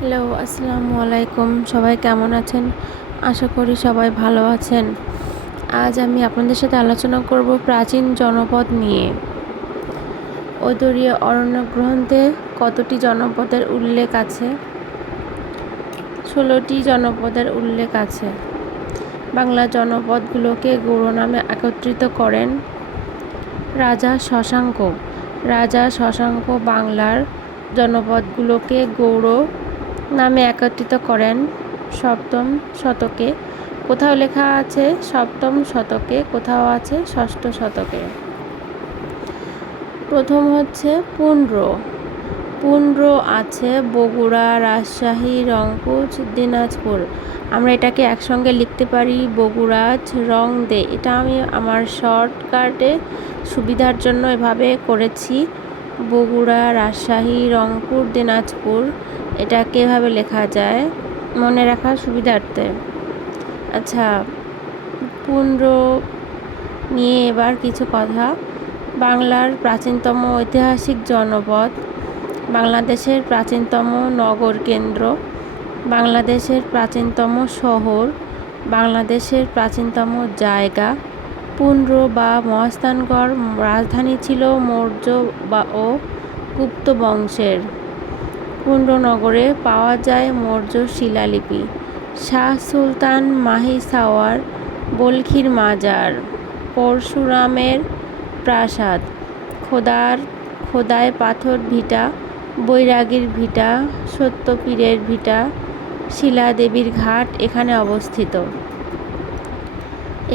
Hello, আসসালামু আলাইকুম। সবাই কেমন আছেন? আশা করি সবাই ভালো আছেন। আজ আমি আপনাদের সাথে আলোচনা করব প্রাচীন জনপদ নিয়ে। ঐতরীয় অরণ্য গ্রন্থে কতটি জনপদের উল্লেখ আছে? ষোলোটি জনপদের উল্লেখ আছে। বাংলা জনপদগুলোকে গৌড় নামে একত্রিত করেন রাজা শশাঙ্ক। রাজা শশাঙ্ক বাংলার জনপদগুলোকে গৌড় নামে একত্রিত করেন সপ্তম শতকে। কোথাও লেখা আছে, সপ্তম শতকে, কোথাও আছে, ষষ্ঠ শতকে। প্রথম হচ্ছে পুন্ড্র পুন্ড্র আছে বগুড়া, রাজশাহী, রংপুর, দিনাজপুর। আমরা এটাকে একসঙ্গে লিখতে পারি বগুড়াজ রং দে। এটা আমি আমার শর্টকাটে সুবিধার জন্য এভাবে করেছি। বগুড়া, রাজশাহী, রংপুর, দিনাজপুর এটাকে এভাবে লেখা যায়? মনে রাখার সুবিধার্থে। আচ্ছা পুন্ড্র নিয়ে এবার কিছু কথা। বাংলার প্রাচীনতম ঐতিহাসিক জনপদ, বাংলাদেশের প্রাচীনতম নগর কেন্দ্র, বাংলাদেশের প্রাচীনতম শহর, বাংলাদেশের প্রাচীনতম জায়গা পুন্ড্র বা মহাস্থানগড়, রাজধানী ছিল মৌর্য বা ও গুপ্ত বংশের। পুণ্ডনগরে পাওয়া যায় মৌর্য শিলালিপি। শাহ সুলতান মাহি সাওয়ার বলখির মাজার, পরশুরামের প্রাসাদ, খোদার খোদায় পাথর ভিটা, বৈরাগীর ভিটা, সত্যপীরের ভিটা, শিলাদেবীর ঘাট এখানে অবস্থিত।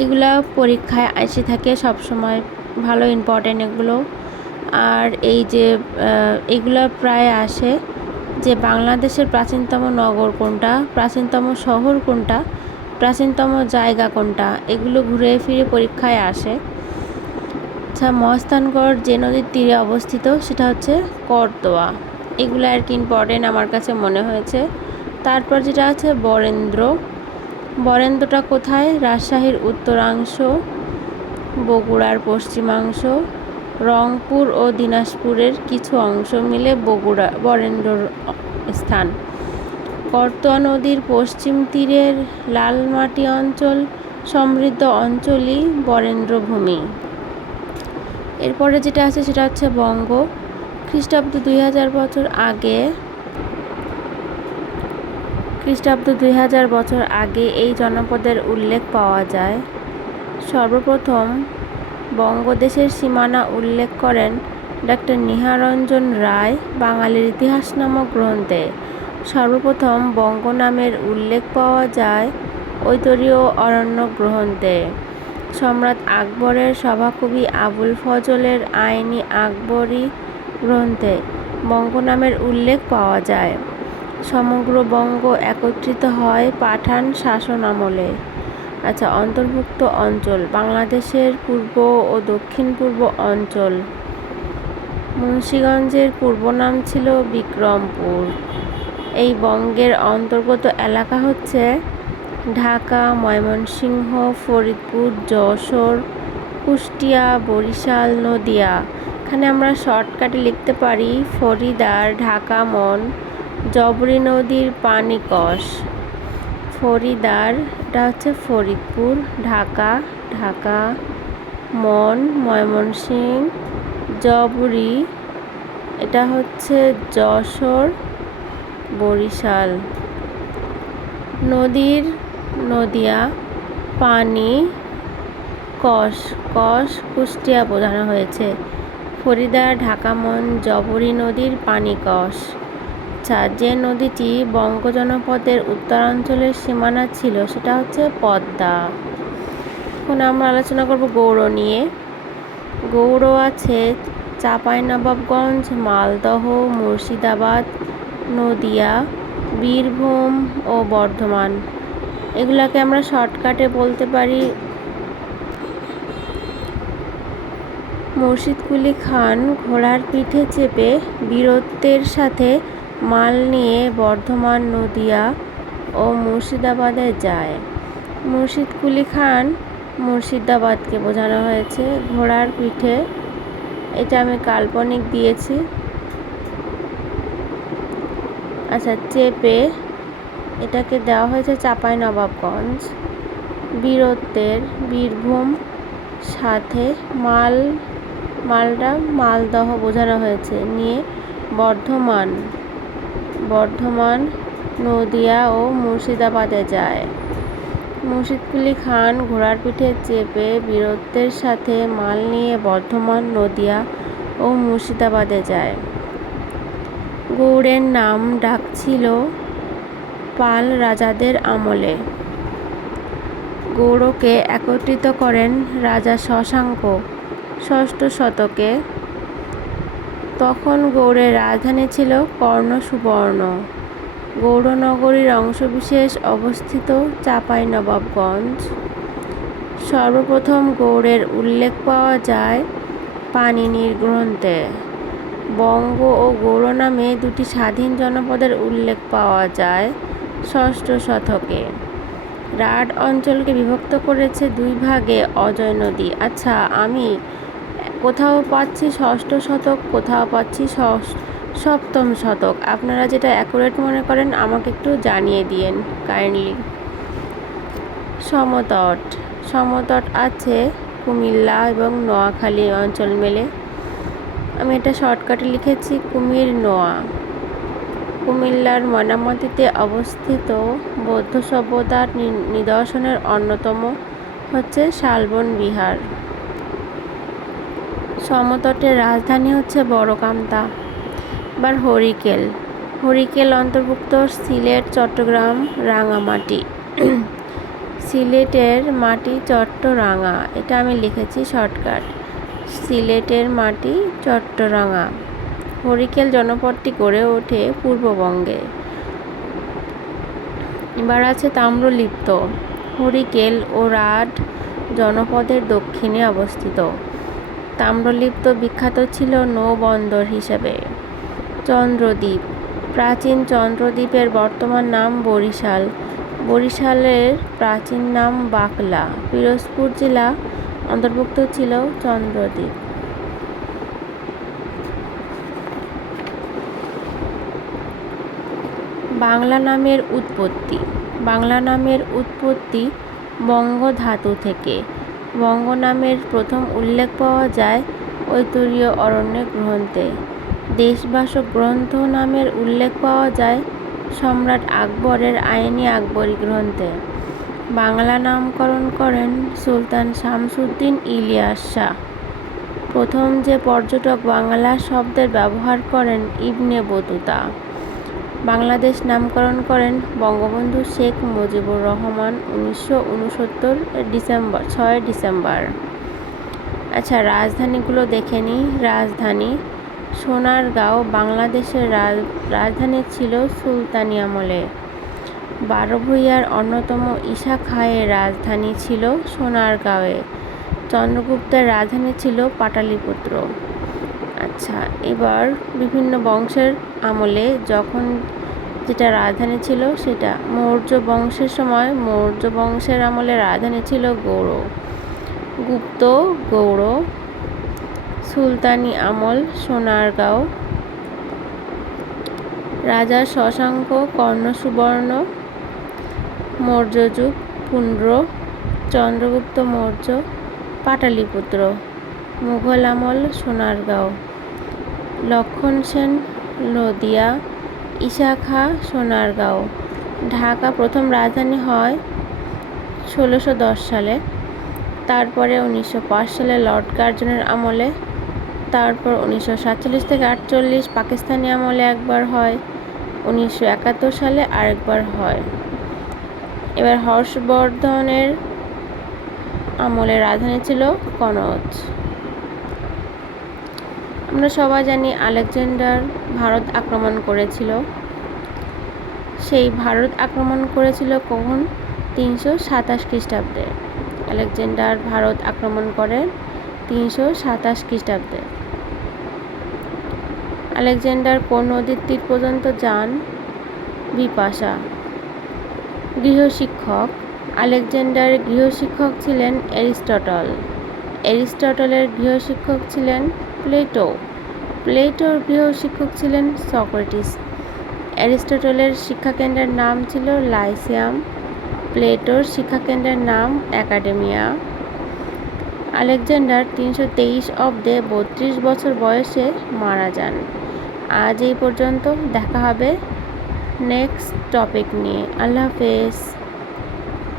এগুলা পরীক্ষায় আসে থাকে সবসময়, ভালো ইম্পর্টেন্ট এগুলো। আর এই যে এগুলো প্রায় আসে যে বাংলাদেশের প্রাচীনতম নগর কোনটা, প্রাচীনতম শহর কোনটা, প্রাচীনতম জায়গা কোনটা, এগুলো ঘুরে ফিরে পরীক্ষায় আসে। আচ্ছা মহস্তানগড় যে নদীর তীরে অবস্থিত, সেটা হচ্ছে করতোয়া এগুলো আর কি ইম্পর্টেন্ট আমার কাছে মনে হয়েছে। তারপর যেটা আছে বরেন্দ্র। বরেন্দ্রটা কোথায়? রাজশাহীর উত্তরাংশ, বগুড়ার পশ্চিমাংশ, রংপুর ও দিনাজপুরের কিছু অংশ মিলে বগুড়া, বরেন্দ্রর স্থান। করতোয়া নদীর পশ্চিম তীরের লালমাটি অঞ্চল সমৃদ্ধ অঞ্চলই বরেন্দ্রভূমি। এরপরে যেটা আছে সেটা হচ্ছে বঙ্গ। খ্রিস্টাব্দ দুই হাজার বছর আগে, খ্রিস্টাব্দ দুই হাজার বছর আগে এই জনপদের উল্লেখ পাওয়া যায়। সর্বপ্রথম বঙ্গদেশের সীমানা উল্লেখ করেন ডক্টর নিহারঞ্জন রায় বাঙালির ইতিহাস নামক গ্রন্থে। সর্বপ্রথম বঙ্গ নামের উল্লেখ পাওয়া যায় ঐতরীয় অরণ্য গ্রন্থে। সম্রাট আকবরের সভাকবি আবুল ফজলের আইনি আকবরী গ্রন্থে বঙ্গ নামের উল্লেখ পাওয়া যায়। সমগ্র বঙ্গ একত্রিত হয় পাঠান শাসন আমলে। আচ্ছা অন্তর্ভুক্ত অঞ্চল, বাংলাদেশের পূর্ব ও দক্ষিণ পূর্ব অঞ্চল। মুন্সীগঞ্জের পূর্ব নাম ছিল বিক্রমপুর। এই বঙ্গের অন্তর্গত এলাকা হচ্ছে ঢাকা, ময়মনসিংহ, ফরিদপুর, যশোর, কুষ্টিয়া, বরিশাল, নদিয়া। এখানে আমরা শর্টকাটে লিখতে পারি ফরিদার ঢাকা মন, জবরি নদীর পানিকষ ফরিদার, এটা হচ্ছে ফরিদপুর, ঢাকা ঢাকা মন, ময়মনসিং জবরি, এটা হচ্ছে যশোর বরিশাল। নদীর নদিয়া, পানি কষ কষ কুষ্টিয়া বোঝানো হয়েছে। ফরিদা ঢাকামন জবরী নদীর পানি কষ আচ্ছা যে নদীটি বঙ্গ জনপদের উত্তরাঞ্চলের সীমানা ছিল, সেটা হচ্ছে পদ্মা। এখন আমরা আলোচনা করব গৌড় নিয়ে। গৌড় আছে চাঁপাইনবাবগঞ্জ, মালদহ, মুর্শিদাবাদ, নদিয়া, বীরভূম ও বর্ধমান। এগুলাকে আমরা শর্টকাটে বলতে পারি মুর্শিদকুলি খান। ঘোড়ার পিঠে চেপে বীরত্বের সাথে মাল নিয়ে বর্ধমান, নদিয়া ও মুর্শিদাবাদে যায়। মুর্শিদকুলি খান মুর্শিদাবাদকে বোঝানো হয়েছে। ঘোড়ার পিঠে, এটা আমি কাল্পনিক দিয়েছি। আচ্ছা চেপে এটাকে দেওয়া হয়েছে চাপাই নবাবগঞ্জ। বীরত্বের বীরভূম, সাথে মাল, মালটা মালদহ বোঝানো হয়েছে। নিয়ে বর্ধমান বর্ধমান, নদিয়া ও মুর্শিদাবাদে যায়। মুর্শিদকুলি খান ঘোড়ার পিঠে চেপে বীরত্বের সাথে মাল নিয়ে বর্ধমান, নদিয়া ও মুর্শিদাবাদে যায়। গৌড়ের নাম ডাকছিল পাল রাজাদের আমলে। গৌড়কে একত্রিত করেন রাজা শশাঙ্ক ষষ্ঠ শতকে। তখন গৌড়ের রাজধানী ছিল কর্ণ সুবর্ণ গৌড়নগরীর অংশবিশেষ অবস্থিত চাপাই নবাবগঞ্জ সর্বপ্রথম গৌড়ের উল্লেখ পাওয়া যায় পানিনির গ্রন্থে। বঙ্গ ও গৌড় নামে দুটি স্বাধীন জনপদের উল্লেখ পাওয়া যায় ষষ্ঠ শতকে। রাড অঞ্চলকে বিভক্ত করেছে দুই ভাগে, অজয় নদী। আচ্ছা আমি কোথাও পাচ্ছি ষষ্ঠ শতক, কোথাও পাচ্ছি সপ্তম শতক। আপনারা যেটা অ্যাকুরেট মনে করেন, আমাকে একটু জানিয়ে দিয়েন কাইন্ডলি সমতট। সমতট আছে কুমিল্লা এবং নোয়াখালী অঞ্চল মেলে। আমি এটা শর্টকাটে লিখেছি, কুমির নোয়া। কুমিল্লার ময়নামতিতে অবস্থিত বৌদ্ধ সভ্যতার নিদর্শনের অন্যতম হচ্ছে শালবন বিহার। সমতটের রাজধানী হচ্ছে বড়কামতা। এবার হরিকেল। হরিকেল অন্তর্ভুক্ত সিলেট, চট্টগ্রাম, রাঙামাটি। সিলেটের মাটি চট্টরাঙা। এটা আমি লিখেছি শর্টকাট। সিলেটের মাটি চট্টরাঙা। হরিকেল জনপদটি গড়ে ওঠে পূর্ববঙ্গে। এবার আছে তাম্রলিপ্ত। হরিকেল ও রাড জনপদের দক্ষিণে অবস্থিত। তাম্রলিপ্ত বিখ্যাত ছিল নৌবন্দর হিসেবে। চন্দ্রদ্বীপ। প্রাচীন চন্দ্রদ্বীপের বর্তমান নাম বরিশাল। বরিশালের প্রাচীন নাম বাকলা। পিরোজপুর জেলা অন্তর্ভুক্ত ছিল চন্দ্রদ্বীপ। বাংলা নামের উৎপত্তি। বাংলা নামের উৎপত্তি বঙ্গ ধাতু থেকে। বঙ্গ নামের প্রথম উল্লেখ পাওয়া যায় ঐতরীয় অরণ্য গ্রন্থে। দেশবাসক গ্রন্থ নামের উল্লেখ পাওয়া যায় সম্রাট আকবরের আইনি আকবরী গ্রন্থে। বাংলা নামকরণ করেন সুলতান শামসুদ্দিন ইলিয়াস শাহ। প্রথম যে পর্যটক বাংলা শব্দের ব্যবহার করেন ইবনে বতুতা। বাংলাদেশ নামকরণ করেন বঙ্গবন্ধু শেখ মুজিবুর রহমান উনিশশো উনসত্তর ডিসেম্বর, ছয় ডিসেম্বর। আচ্ছা রাজধানীগুলো দেখে নিই। রাজধানী সোনারগাঁও বাংলাদেশের রাজধানী ছিল সুলতানি আমলে। বারোভূঁইয়ার অন্যতম ঈশা খায়ের রাজধানী ছিল সোনারগাঁওয়ে। চন্দ্রগুপ্তের রাজধানী ছিল পাটালিপুত্র। আচ্ছা এবার বিভিন্ন বংশের আমলে যখন যেটা রাজধানী ছিল সেটা, মৌর্য বংশের সময় মৌর্য বংশের আমলে রাজধানী ছিল গৌড়। গুপ্ত গৌড় সুলতানি আমল, সোনারগাঁও। রাজা শশাঙ্ক কর্ণ সুবর্ণ মৌর্য যুগ পুন্ড্র, চন্দ্রগুপ্ত মৌর্য, পাটালিপুত্র। মুঘল আমল, সোনারগাঁও। লক্ষণ সেন নদিয়া ইশাখা, সোনারগাঁও। ঢাকা প্রথম রাজধানী হয় ষোলোশো দশ সালে। তারপরে উনিশশো পাঁচ সালে লর্ড কার্জনের আমলে তারপর উনিশশো সাতচল্লিশ থেকে আটচল্লিশ পাকিস্তানি আমলে একবার হয়, উনিশশো একাত্তর সালে আরেকবার হয়। এবার হর্ষবর্ধনের আমলে রাজধানী ছিল কনজ। আমরা সবাই জানি আলেকজান্ডার ভারত আক্রমণ করেছিল। সেই ভারত আক্রমণ করেছিল কখন? তিনশো সাতাশ খ্রিস্টাব্দে। আলেকজান্ডার ভারত আক্রমণ করেন তিনশো সাতাশ খ্রিস্টাব্দে। আলেকজান্ডার কোন নদীর তীর পর্যন্ত যান বিপাশা। গৃহশিক্ষক। আলেকজান্ডারের গৃহশিক্ষক ছিলেন অ্যারিস্টটল। অ্যারিস্টটলের গৃহশিক্ষক ছিলেন প্লেটো। প্লেটোর গৃহশিক্ষক ছিলেন সক্রেটিস। অ্যারিস্টটলের শিক্ষাকেন্দ্রের নাম ছিল লাইসিয়াম। প্লেটোর শিক্ষাকেন্দ্রের নাম অ্যাকাডেমিয়া। আলেকজান্ডার তিনশো তেইশ অব্দে বত্রিশ বছর বয়সে মারা যান। আজ এই পর্যন্ত দেখা হবে নেক্সট টপিক নিয়ে। আল্লাহ হাফেজ।